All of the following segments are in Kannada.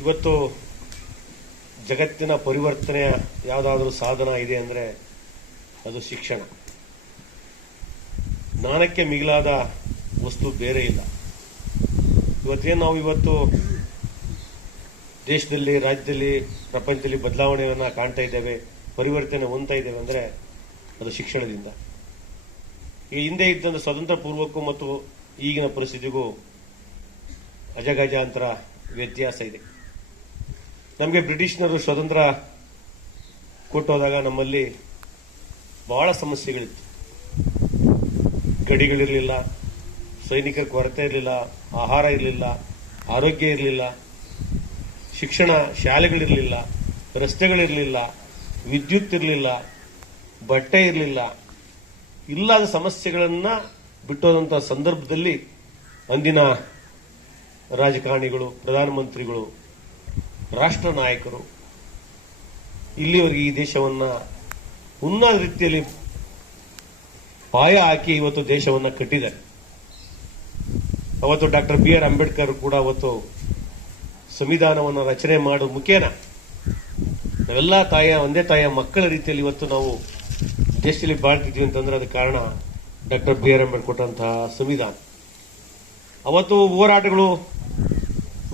ಇವತ್ತು ಜಗತ್ತಿನ ಪರಿವರ್ತನೆಯ ಯಾವುದಾದ್ರೂ ಸಾಧನ ಇದೆ ಅಂದರೆ ಅದು ಶಿಕ್ಷಣ. ಜ್ಞಾನಕ್ಕೆ ಮಿಗಿಲಾದ ವಸ್ತು ಬೇರೆ ಇಲ್ಲ. ಇವತ್ತೇನು ನಾವು ಇವತ್ತು ದೇಶದಲ್ಲಿ, ರಾಜ್ಯದಲ್ಲಿ, ಪ್ರಪಂಚದಲ್ಲಿ ಬದಲಾವಣೆಯನ್ನು ಕಾಣ್ತಾ ಇದ್ದೇವೆ, ಪರಿವರ್ತನೆ ಹೊಂದ್ತಾ ಇದ್ದೇವೆ ಅಂದರೆ ಅದು ಶಿಕ್ಷಣದಿಂದ. ಈ ಹಿಂದೆ ಇದ್ದಂಥ ಸ್ವತಂತ್ರ ಪೂರ್ವಕ್ಕೂ ಮತ್ತು ಈಗಿನ ಪರಿಸ್ಥಿತಿಗೂ ಅಜಗಜಾಂತರ ವ್ಯತ್ಯಾಸ ಇದೆ. ನಮಗೆ ಬ್ರಿಟಿಷ್ನರು ಸ್ವತಂತ್ರ ಕೊಟ್ಟೋದಾಗ ನಮ್ಮಲ್ಲಿ ಬಹಳ ಸಮಸ್ಯೆಗಳಿತ್ತು. ಗಡಿಗಳಿರಲಿಲ್ಲ, ಸೈನಿಕರ ಕೊರತೆ ಇರಲಿಲ್ಲ, ಆಹಾರ ಇರಲಿಲ್ಲ, ಆರೋಗ್ಯ ಇರಲಿಲ್ಲ, ಶಿಕ್ಷಣ ಶಾಲೆಗಳಿರಲಿಲ್ಲ, ರಸ್ತೆಗಳಿರಲಿಲ್ಲ, ವಿದ್ಯುತ್ ಇರಲಿಲ್ಲ, ಬಟ್ಟೆ ಇರಲಿಲ್ಲ. ಇಲ್ಲದ ಸಮಸ್ಯೆಗಳನ್ನು ಬಿಟ್ಟೋದಂಥ ಸಂದರ್ಭದಲ್ಲಿ ಅಂದಿನ ರಾಜಕಾರಣಿಗಳು, ಪ್ರಧಾನಮಂತ್ರಿಗಳು, ರಾಷ್ಟ್ರ ನಾಯಕರು ಇಲ್ಲಿವರೆಗೆ ಈ ದೇಶವನ್ನು ಉನ್ನತ ರೀತಿಯಲ್ಲಿ ಪಾಯ ಹಾಕಿ ಇವತ್ತು ದೇಶವನ್ನು ಕಟ್ಟಿದ್ದಾರೆ. ಅವತ್ತು ಡಾಕ್ಟರ್ ಬಿ ಆರ್ ಅಂಬೇಡ್ಕರ್ ಕೂಡ ಅವತ್ತು ಸಂವಿಧಾನವನ್ನು ರಚನೆ ಮಾಡುವ ಮುಖೇನ ನಾವೆಲ್ಲ ಒಂದೇ ತಾಯಿಯ ಮಕ್ಕಳ ರೀತಿಯಲ್ಲಿ ಇವತ್ತು ನಾವು ದೇಶದಲ್ಲಿ ಬಾಳ್ತಿದ್ವಿ ಅಂತಂದ್ರೆ ಅದಕ್ಕೆ ಕಾರಣ ಡಾಕ್ಟರ್ ಬಿ ಆರ್ ಅಂಬೇಡ್ಕರ್ ಕೊಟ್ಟಂತಹ ಸಂವಿಧಾನ. ಅವತ್ತು ಹೋರಾಟಗಳು,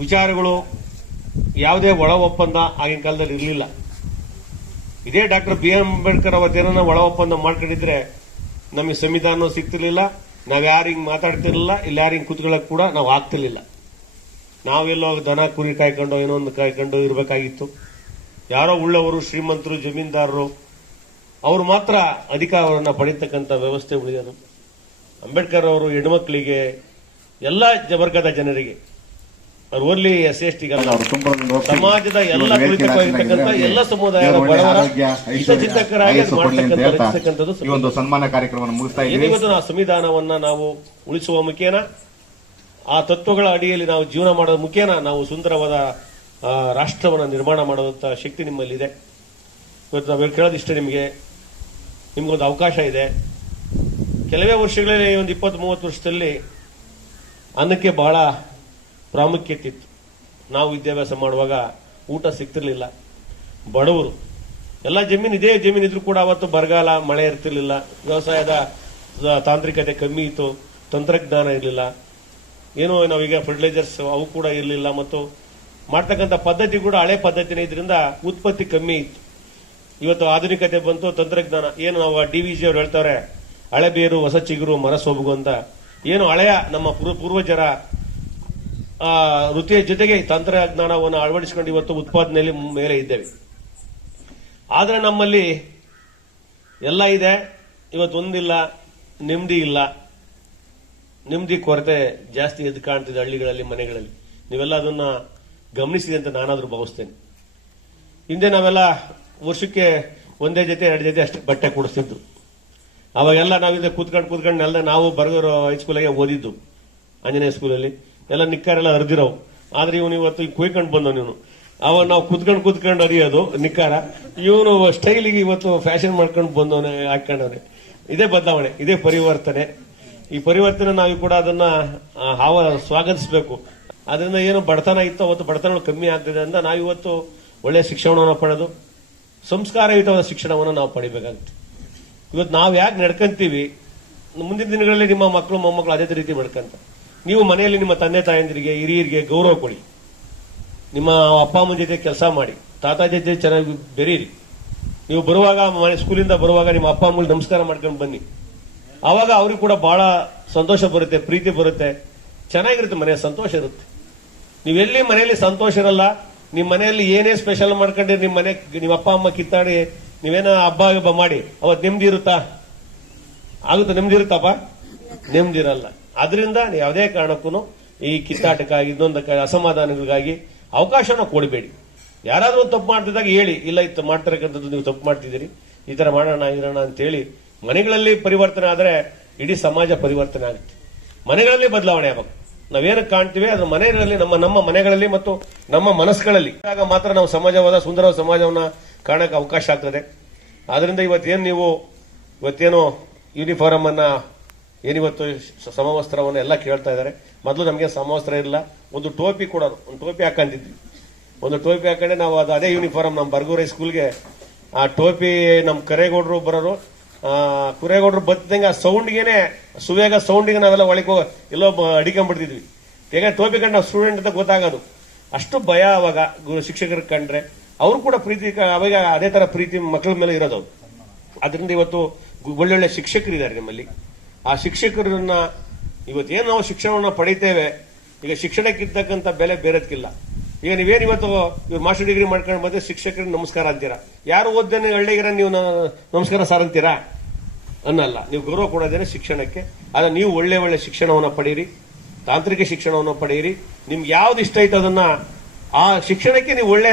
ವಿಚಾರಗಳು, ಯಾವುದೇ ಒಳ ಒಪ್ಪಂದ ಆಗಿನ ಕಾಲದಲ್ಲಿ ಇರಲಿಲ್ಲ. ಇದೇ ಡಾಕ್ಟರ್ ಬಿ ಆರ್ ಅಂಬೇಡ್ಕರ್ ಅವತ್ತೇನ ಒಳ ಒಪ್ಪಂದ ಮಾಡ್ಕೊಂಡಿದ್ರೆ ನಮಗೆ ಸಂವಿಧಾನ ಸಿಗ್ತಿರ್ಲಿಲ್ಲ, ನಾವು ಯಾರು ಹಿಂಗೆ ಮಾತಾಡ್ತಿರ್ಲಿಲ್ಲ, ಇಲ್ಲಿ ಯಾರು ಹಿಂಗೆ ಕೂತ್ಕೊಳ್ಳೋಕೆ ಕೂಡ ನಾವು ಆಗ್ತಿರ್ಲಿಲ್ಲ. ನಾವೆಲ್ಲೋ ದನ ಕುರಿ ಕಾಯ್ಕೊಂಡು ಏನೋ ಒಂದು ಕಾಯ್ಕೊಂಡು ಇರಬೇಕಾಗಿತ್ತು. ಯಾರೋ ಉಳ್ಳವರು, ಶ್ರೀಮಂತರು, ಜಮೀನ್ದಾರರು ಅವರು ಮಾತ್ರ ಅಧಿಕಾರವನ್ನು ಪಡೀತಕ್ಕಂಥ ವ್ಯವಸ್ಥೆ ಉಳಿಯೋದು. ಅಂಬೇಡ್ಕರ್ ಅವರು ಹೆಣ್ಮಕ್ಳಿಗೆ, ಎಲ್ಲ ವರ್ಗದ ಜನರಿಗೆ, ಅವ್ರು ಓನ್ಲಿ SC/ST ಸಮಾಜದ ಎಲ್ಲ ಕುಳಿತಕ್ಕಂಥ ಎಲ್ಲ ಸಮುದಾಯದ ಬಡವರ ಹಿತಚಿಂತಕರಾಗಿ ಮಾಡ್ತಕ್ಕಂಥದ್ದು ಈ ಒಂದು ಸನ್ಮಾನ ಕಾರ್ಯಕ್ರಮವನ್ನು ಮುಗಿಸ್ತಾ ಇದ್ದೀವಿ. ಇವತ್ತು ನಾವು ಸಂವಿಧಾನವನ್ನ ನಾವು ಉಳಿಸುವ ಮುಖೇನ, ಆ ತತ್ವಗಳ ಅಡಿಯಲ್ಲಿ ನಾವು ಜೀವನ ಮಾಡೋದ ಮುಖೇನ ನಾವು ಸುಂದರವಾದ ರಾಷ್ಟ್ರವನ್ನು ನಿರ್ಮಾಣ ಮಾಡುವಂತ ಶಕ್ತಿ ನಿಮ್ಮಲ್ಲಿದೆ. ಇವತ್ತು ನಾವು ಕೇಳೋದಿಷ್ಟೇ, ನಿಮ್ಗೊಂದು ಅವಕಾಶ ಇದೆ. ಕೆಲವೇ ವರ್ಷಗಳಲ್ಲಿ, ಒಂದು 20-30 ವರ್ಷದಲ್ಲಿ ಅನ್ನಕ್ಕೆ ಬಹಳ ಪ್ರಾಮುಖ್ಯತೆ ಇತ್ತು. ನಾವು ವಿದ್ಯಾಭ್ಯಾಸ ಮಾಡುವಾಗ ಊಟ ಸಿಗ್ತಿರ್ಲಿಲ್ಲ, ಬಡವರು ಎಲ್ಲ ಇದೇ ಜಮೀನು ಇದ್ರೂ ಕೂಡ ಅವತ್ತು ಬರಗಾಲ, ಮಳೆ ಇರ್ತಿರ್ಲಿಲ್ಲ, ವ್ಯವಸಾಯದ ತಾಂತ್ರಿಕತೆ ಕಮ್ಮಿ ಇತ್ತು, ತಂತ್ರಜ್ಞಾನ ಇರಲಿಲ್ಲ, ಏನೋ ನಾವೀಗ ಫರ್ಟಿಲೈಸರ್ಸ್ ಅವು ಕೂಡ ಇರಲಿಲ್ಲ, ಮತ್ತು ಮಾಡ್ತಕ್ಕಂಥ ಪದ್ಧತಿ ಕೂಡ ಹಳೆ ಪದ್ಧತಿನೇ ಇದ್ರಿಂದ ಉತ್ಪತ್ತಿ ಕಮ್ಮಿ ಇತ್ತು. ಇವತ್ತು ಆಧುನಿಕತೆ ಬಂತು, ತಂತ್ರಜ್ಞಾನ. ಏನು ನಾವು DVG ಅವ್ರು ಹೇಳ್ತಾರೆ, ಹಳೆ ಬೇರು ಹೊಸ ಚಿಗುರು ಮರ ಸೊಬಗು ಅಂತ. ಏನು ಹಳೆಯ ನಮ್ಮ ಪೂರ್ವಜರ ವೃತ್ತಿಯ ಜೊತೆಗೆ ತಂತ್ರಜ್ಞಾನವನ್ನು ಅಳವಡಿಸಿಕೊಂಡು ಇವತ್ತು ಉತ್ಪಾದನೆಯಲ್ಲಿ ಮೇಲೆ ಇದ್ದೇವೆ. ಆದರೆ ನಮ್ಮಲ್ಲಿ ಎಲ್ಲ ಇದೆ, ಇವತ್ತು ಒಂದಿಲ್ಲ, ನೆಮ್ಮದಿ ಇಲ್ಲ. ನೆಮ್ಮದಿ ಕೊರತೆ ಜಾಸ್ತಿ ಎದ್ದು ಕಾಣ್ತಿದೆ ಹಳ್ಳಿಗಳಲ್ಲಿ, ಮನೆಗಳಲ್ಲಿ. ನೀವೆಲ್ಲ ಅದನ್ನ ಗಮನಿಸಿದೆ ಅಂತ ನಾನಾದ್ರೂ ಭಾವಿಸ್ತೇನೆ. ಹಿಂದೆ ನಾವೆಲ್ಲ ವರ್ಷಕ್ಕೆ ಒಂದೇ ಜೊತೆ 2 ಜೊತೆ ಅಷ್ಟೇ ಬಟ್ಟೆ ಕೊಡಿಸ್ತಿದ್ದು. ಅವಾಗೆಲ್ಲ ನಾವಿಂದ ಕೂತ್ಕೊಂಡು ಎಲ್ಲ ನಾವು ಬರಗೂರು ಹೈಸ್ಕೂಲಾಗೆ ಓದಿದ್ದು, ಆಂಜನೇಯ ಸ್ಕೂಲಲ್ಲಿ ಎಲ್ಲ ನಿಕ್ಕಾರೆಲ್ಲ ಹರಿದಿರೋವು. ಆದ್ರೆ ಇವನು ಇವತ್ತು ಕುಯ್ಕೊಂಡು ಬಂದವನು. ಇವನು ಅವಾಗ ನಾವು ಕೂತ್ಕೊಂಡು ಹರಿಯೋದು ನಿಕ್ಕಾರ, ಇವನು ಸ್ಟೈಲಿಗೆ ಇವತ್ತು ಫ್ಯಾಷನ್ ಮಾಡ್ಕೊಂಡು ಬಂದವನೇ, ಹಾಕೊಂಡವನೆ. ಇದೇ ಬದಲಾವಣೆ, ಇದೇ ಪರಿವರ್ತನೆ. ಈ ಪರಿವರ್ತನೆ ನಾವು ಕೂಡ ಅದನ್ನ ಸ್ವಾಗತಿಸಬೇಕು. ಅದರಿಂದ ಏನು ಬಡತನ ಇತ್ತು, ಅವತ್ತು ಬಡತನ ಕಮ್ಮಿ ಆಗ್ತಿದೆ ಅಂತ ನಾವಿವತ್ತು ಒಳ್ಳೆಯ ಶಿಕ್ಷಣವನ್ನು ಪಡೆದು ಸಂಸ್ಕಾರಯುತವಾದ ಶಿಕ್ಷಣವನ್ನು ನಾವು ಪಡಿಬೇಕಾಗುತ್ತೆ. ಇವತ್ತು ನಾವು ಯಾಕೆ ನಡ್ಕಂತೀವಿ, ಮುಂದಿನ ದಿನಗಳಲ್ಲಿ ನಿಮ್ಮ ಮಕ್ಕಳು ಮೊಮ್ಮಕ್ಕಳು ಅದೇ ರೀತಿ ನಡ್ಕಂತ. ನೀವು ಮನೆಯಲ್ಲಿ ನಿಮ್ಮ ತಂದೆ ತಾಯಂದಿರಿಗೆ, ಹಿರಿಯರಿಗೆ ಗೌರವ ಕೊಡಿ. ನಿಮ್ಮ ಅಪ್ಪ ಅಮ್ಮನ ಜೊತೆ ಕೆಲಸ ಮಾಡಿ, ತಾತ ಜೊತೆ ಚೆನ್ನಾಗಿ ಬೆರೀರಿ. ನೀವು ಬರುವಾಗ, ಸ್ಕೂಲಿಂದ ಬರುವಾಗ ನಿಮ್ಮ ಅಪ್ಪ ಅಮ್ಮಲ್ಲಿ ನಮಸ್ಕಾರ ಮಾಡ್ಕೊಂಡು ಬನ್ನಿ. ಆವಾಗ ಅವ್ರಿಗೆ ಕೂಡ ಬಹಳ ಸಂತೋಷ ಬರುತ್ತೆ, ಪ್ರೀತಿ ಬರುತ್ತೆ, ಚೆನ್ನಾಗಿರುತ್ತೆ, ಮನೆಯ ಸಂತೋಷ ಇರುತ್ತೆ. ನೀವೆಲ್ಲಿ ಮನೆಯಲ್ಲಿ ಸಂತೋಷ ಇರಲ್ಲ, ನಿಮ್ಮ ಮನೆಯಲ್ಲಿ ಏನೇ ಸ್ಪೆಷಲ್ ಮಾಡ್ಕೊಂಡ್ರೆ ನಿಮ್ಮ ಅಪ್ಪ ಅಮ್ಮ ಕಿತ್ತಾಡಿ ನೀವೇನೋ ಹಬ್ಬ ಮಾಡಿ ಅವತ್ತು ನೆಮ್ಮದಿ ಇರುತ್ತಾ? ಆಗುತ್ತೆ? ನೆಮ್ಮದಿ ಇರುತ್ತಪ್ಪ? ನೆಮ್ಮದಿ ಇರಲ್ಲ. ಅದರಿಂದ ಯಾವುದೇ ಕಾರಣಕ್ಕೂ ಈ ಕಿತ್ತಾಟಕ್ಕಾಗಿ, ಇನ್ನೊಂದಕ್ಕಾಗಿ, ಅಸಮಾಧಾನಗಳಿಗಾಗಿ ಅವಕಾಶನ ಕೊಡಬೇಡಿ. ಯಾರಾದ್ರೂ ತಪ್ಪು ಮಾಡ್ತಿದ್ದಾಗ ಹೇಳಿ, ಇಲ್ಲ ಇತ್ತು ಮಾಡ್ತಿರಕ್ಕಂಥದ್ದು ನೀವು ತಪ್ಪು ಮಾಡ್ತಿದ್ದೀರಿ, ಈ ತರ ಮಾಡೋಣ ಇರೋಣ ಅಂತೇಳಿ. ಮನೆಗಳಲ್ಲಿ ಪರಿವರ್ತನೆ ಆದರೆ ಇಡೀ ಸಮಾಜ ಪರಿವರ್ತನೆ ಆಗುತ್ತೆ. ಮನೆಗಳಲ್ಲಿ ಬದಲಾವಣೆ ಆಗಬೇಕು. ನಾವೇನಕ್ಕೆ ಕಾಣ್ತೀವಿ ಅದು ಮನೆಯಲ್ಲಿ, ನಮ್ಮ ಮನೆಗಳಲ್ಲಿ ಮತ್ತು ನಮ್ಮ ಮನಸ್ಸುಗಳಲ್ಲಿ. ಆಗ ಮಾತ್ರ ನಾವು ಸಮಾಜವಾದ ಸುಂದರವಾದ ಸಮಾಜವನ್ನ ಕಾಣಕ್ಕೆ ಅವಕಾಶ ಆಗ್ತದೆ. ಆದ್ರಿಂದ ಇವತ್ತೇನು ಯೂನಿಫಾರ್ಮ್ ಅನ್ನ, ಏನಿವತ್ತು ಸಮವಸ್ತ್ರವನ್ನು ಎಲ್ಲ ಕೇಳ್ತಾ ಇದ್ದಾರೆ. ಮೊದಲು ನಮಗೆ ಸಮವಸ್ತ್ರ ಇಲ್ಲ, ಒಂದು ಟೋಪಿ ಕೊಡೋರು, ಒಂದು ಟೋಪಿ ಹಾಕಂತಿದ್ವಿ. ಒಂದು ಟೋಪಿ ಹಾಕೊಂಡೆ ನಾವು ಅದೇ ಯೂನಿಫಾರ್ಮ್ ನಮ್ಮ ಬರ್ಗೂರೈ ಸ್ಕೂಲ್ಗೆ ಆ ಟೋಪಿ ನಮ್ಮ ಕರೇಗೌಡರು ಬರೋರು ಕುರೇಗೌಡರು ಬತ್ತಂಗೆ ಆ ಸೌಂಡ್ಗೆನೆ ಸುವೇಗ ಸೌಂಡಿಗೆ ನಾವೆಲ್ಲ ಒಳಗೆ ಎಲ್ಲೋ ಅಡಿಕೊಂಡ್ಬಿಡ್ತಿದ್ವಿ. ಯಾಕಂದ್ರೆ ಟೋಪಿ ಕಂಡು ನಾವು ಸ್ಟೂಡೆಂಟ್ ಅಂತ ಗೊತ್ತಾಗೋದು. ಅಷ್ಟು ಭಯ ಅವಾಗ ಶಿಕ್ಷಕರು ಕಂಡ್ರೆ. ಅವರು ಕೂಡ ಪ್ರೀತಿ ಅವಾಗ ಅದೇ ತರ ಪ್ರೀತಿ ಮಕ್ಕಳ ಮೇಲೆ ಇರೋದು. ಅದರಿಂದ ಇವತ್ತು ಒಳ್ಳೊಳ್ಳೆ ಶಿಕ್ಷಕರಿದ್ದಾರೆ ನಿಮ್ಮಲ್ಲಿ. ಆ ಶಿಕ್ಷಕರನ್ನ ಇವತ್ತೇನು ನಾವು ಶಿಕ್ಷಣವನ್ನ ಪಡಿತೇವೆ, ಈಗ ಶಿಕ್ಷಣಕ್ಕಿರ್ತಕ್ಕಂಥ ಬೆಲೆ ಬೇರೆದಕ್ಕಿಲ್ಲ. ಈಗ ನೀವೇನು ಇವತ್ತು ಮಾಸ್ಟರ್ ಡಿಗ್ರಿ ಮಾಡ್ಕೊಂಡು ಬಂದ್ರೆ ಶಿಕ್ಷಕರಿಗೆ ನಮಸ್ಕಾರ ಅಂತೀರಾ. ಯಾರು ಓದ್ದೇನೆ ಹಳ್ಳಿಗಿರ ನೀವು ನಮಸ್ಕಾರ ಸಾರ್ ಅಂತೀರಾ? ಅನ್ನಲ್ಲ. ನೀವು ಗೌರವ ಕೊಡೋದೇನೆ ಶಿಕ್ಷಣಕ್ಕೆ. ಆದ್ರೆ ನೀವು ಒಳ್ಳೆ ಒಳ್ಳೆ ಶಿಕ್ಷಣವನ್ನ ಪಡೀರಿ, ತಾಂತ್ರಿಕ ಶಿಕ್ಷಣವನ್ನು ಪಡೆಯಿರಿ. ನಿಮ್ಗೆ ಯಾವ್ದು ಇಷ್ಟ ಐತೆ ಅದನ್ನ ಆ ಶಿಕ್ಷಣಕ್ಕೆ ನೀವು ಒಳ್ಳೆ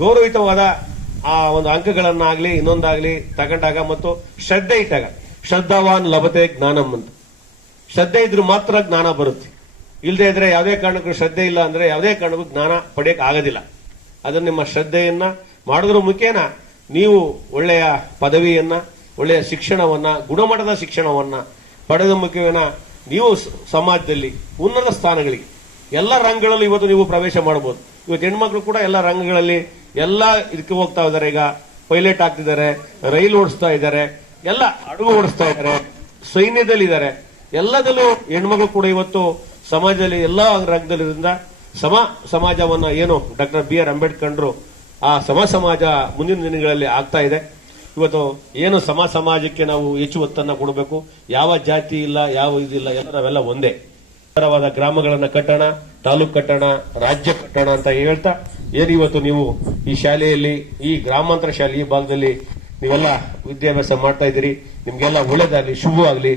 ಗೌರವಿತವಾದ ಆ ಒಂದು ಅಂಕಗಳನ್ನಾಗ್ಲಿ ಇನ್ನೊಂದಾಗ್ಲಿ ತಗೊಂಡಾಗ ಮತ್ತು ಶ್ರದ್ಧೆ ಇಟ್ಟಾಗ, ಶ್ರದ್ಧಾವಾನ್ ಲಭತೆ ಜ್ಞಾನಂ ಅಂತ. ಶ್ರದ್ಧೆ ಇದ್ರೂ ಮಾತ್ರ ಜ್ಞಾನ ಬರುತ್ತೆ. ಇಲ್ಲದೆ ಇದ್ರೆ ಯಾವುದೇ ಕಾರಣಕ್ಕೂ ಶ್ರದ್ಧೆ ಇಲ್ಲ ಅಂದ್ರೆ ಯಾವುದೇ ಕಾರಣಕ್ಕೂ ಜ್ಞಾನ ಪಡೆಯಕ್ ಆಗೋದಿಲ್ಲ. ಅದನ್ನ ನಿಮ್ಮ ಶ್ರದ್ಧೆಯನ್ನ ಮಾಡೋದ್ರ ಮುಖೇನ ನೀವು ಒಳ್ಳೆಯ ಪದವಿಯನ್ನ, ಒಳ್ಳೆಯ ಶಿಕ್ಷಣವನ್ನ, ಗುಣಮಟ್ಟದ ಶಿಕ್ಷಣವನ್ನ ಪಡೆದ ಮುಖೇನ ನೀವು ಸಮಾಜದಲ್ಲಿ ಉನ್ನತ ಸ್ಥಾನಗಳಿಗೆ ಎಲ್ಲ ರಂಗಗಳಲ್ಲಿ ಇವತ್ತು ನೀವು ಪ್ರವೇಶ ಮಾಡಬಹುದು. ಇವತ್ತು ಹೆಣ್ಮಕ್ಳು ಕೂಡ ಎಲ್ಲ ರಂಗಗಳಲ್ಲಿ ಎಲ್ಲ ಇದಕ್ಕೆ ಹೋಗ್ತಾ ಇದ್ದಾರೆ. ಈಗ ಪೈಲಟ್ ಆಗ್ತಿದ್ದಾರೆ, ರೈಲು ಓಡಿಸ್ತಾ ಇದ್ದಾರೆ, ಎಲ್ಲ ಹಡಗು ಓಡಿಸ್ತಾ ಇದ್ದಾರೆ, ಸೈನ್ಯದಲ್ಲಿದ್ದಾರೆ. ಎಲ್ಲದಲ್ಲೂ ಹೆಣ್ಮಕ್ಳು ಕೂಡ ಇವತ್ತು ಸಮಾಜದಲ್ಲಿ ಎಲ್ಲಾ ರಂಗದಲ್ಲಿರೋದ್ರಿಂದ ಸಮಾಜವನ್ನ ಏನು ಡಾಕ್ಟರ್ BR ಅಂಬೇಡ್ಕರ್ ಆ ಸಮಾಜ ಮುಂದಿನ ದಿನಗಳಲ್ಲಿ ಆಗ್ತಾ ಇದೆ. ಇವತ್ತು ಏನು ಸಮಾಜಕ್ಕೆ ನಾವು ಹೆಚ್ಚು ಒತ್ತನ್ನ ಕೊಡಬೇಕು. ಯಾವ ಜಾತಿ ಇಲ್ಲ, ಯಾವ ಇದಿಲ್ಲ, ನಾವೆಲ್ಲ ಒಂದೇ. ಸುಂದರವಾದ ಗ್ರಾಮಗಳನ್ನ ಕಟ್ಟೋಣ, ತಾಲೂಕು ಕಟ್ಟೋಣ, ರಾಜ್ಯ ಕಟ್ಟೋಣ ಅಂತ ಹೇಳ್ತಾ ಏನು ಇವತ್ತು ನೀವು ಈ ಶಾಲೆಯಲ್ಲಿ, ಈ ಗ್ರಾಮಾಂತರ ಶಾಲೆ ಈ ಭಾಗದಲ್ಲಿ ನೀವೆಲ್ಲ ವಿದ್ಯಾಭ್ಯಾಸ ಮಾಡ್ತಾ ಇದ್ದೀರಿ. ನಿಮ್ಗೆಲ್ಲ ಒಳ್ಳೇದಾಗ್ಲಿ, ಶುಭವಾಗ್ಲಿ.